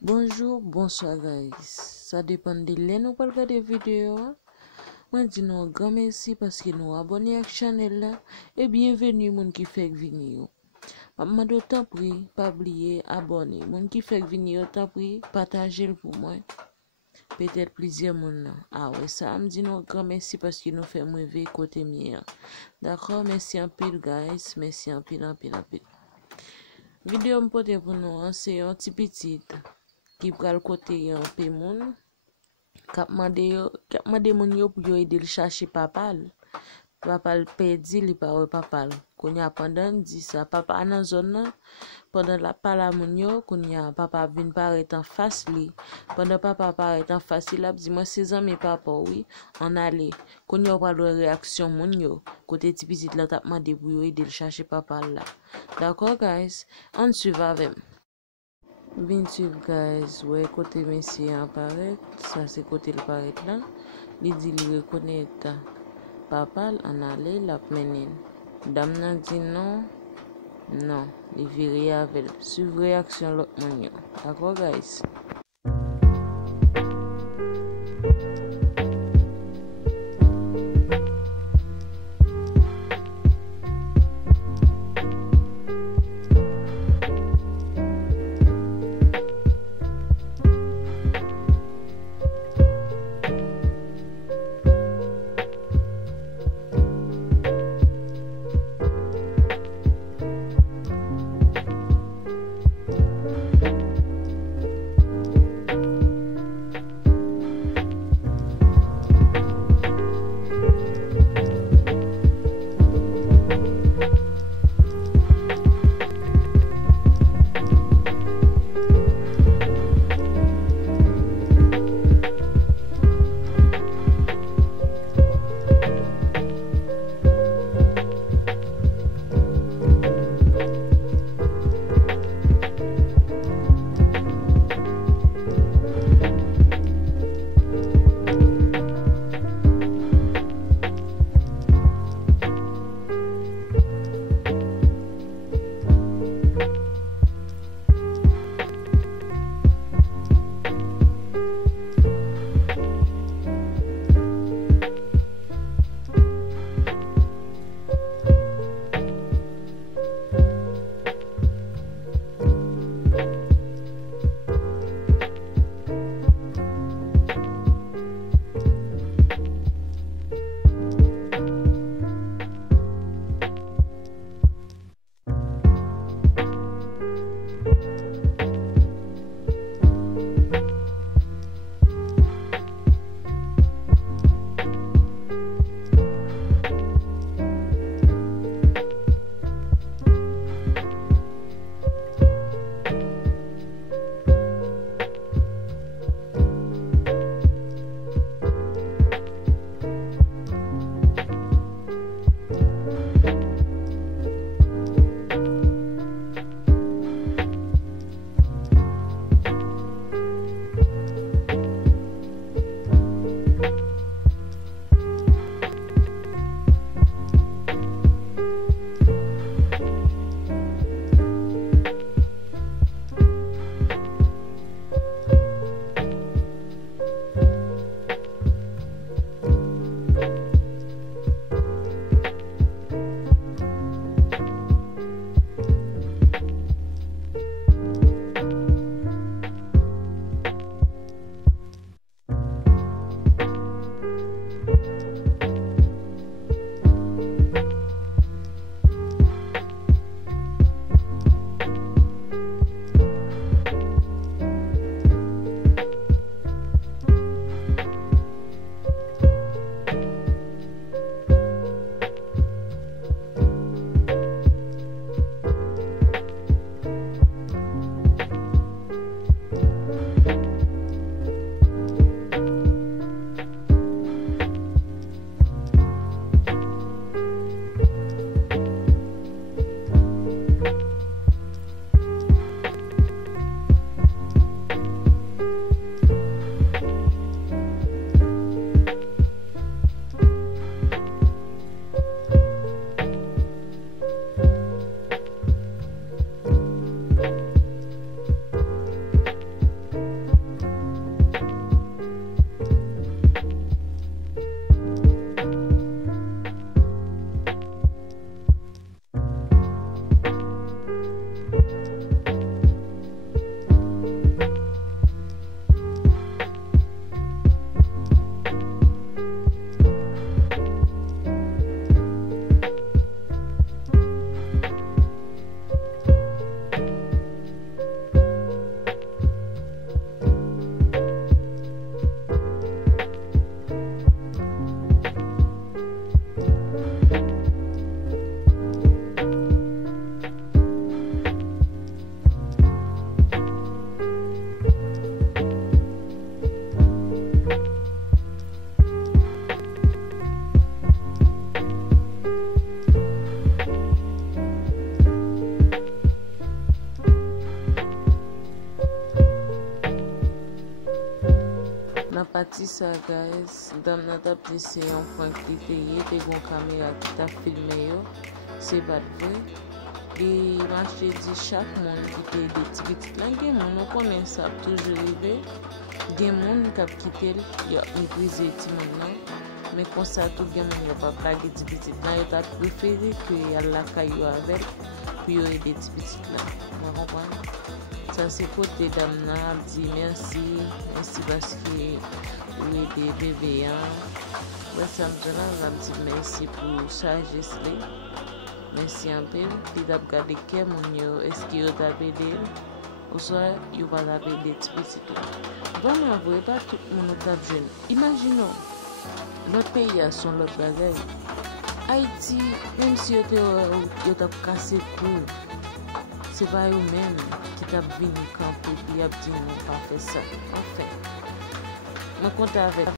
Bonjour, bonsoir guys. Ça dépend de l'en ou pas regarder vidéo. Moi dis nous un grand merci parce que nous abonnez à la chaîne là et bienvenue moun qui fait vidéo. Maman d'autant pris pas oublier abonner. Moun qui fait vidéo tant pris partager pour moi. Peut-être plusieurs moun là. Ah ouais, ça me dit nous un grand merci parce que nous fait rêver côté mien. D'accord, merci un peu guys, merci un peu. Vidéo me porter pour nous, c'est un petit petit qui pral côté un peu moun. Kap mande moun yo pour yo aider le chercher papal. Papal perdi li pa wè papal. Konya pendant dit ça papa nan zone nan pendant la pala moun yo konya papa vinn paraît en face li. Pendant papa paraît en face il a dit moi 16 ans mes papa oui on allait. Konya pa de réaction moun yo côté ti petit la tap mande pour yo aider le chercher papal là. D'accord guys, on suit avec. Bien sûr, guys, ouais, côté Messi apparaît, ça c'est côté le paraît là. Il dit il reconnaît papa en aller la mener. Dame nan dit non, il virait avec suivre réaction l'autre monde. D'accord, guys? Nan pati sa guys, dam nan tap di se yon fan ki te ye, te gon kamera ki ta filme yo, se bat vwe. Li manche di chak moun ki te de ti pitit lan gen moun, nou konen sa ap toujou rive. Gen moun kap kitel, yo meprize ti moun nan, men konsa tou gen moun yo pa plage ti pitit lan, yo ta preferi ke yal la kayo avel, pou yo ede ti pitit lan. Mwen kompran? Sa se kote dam nan ap di merci paske ou ede bebe yan. Wè sa mjonan ap di merci pou chaje sle. Merci anpil. Li tap gade ke moun yo, eski yo tap ede ou so yo pa tap ede ti pitit la. Vraiment vwe pa tout moun yo tap jen. Imagino, lot peyi a son lot bagay. Haiti, même si yo tap kase kou, se pa yo men ki tap vini kampe pi ap di nou pa fe sa. Enfin, mwen konta avek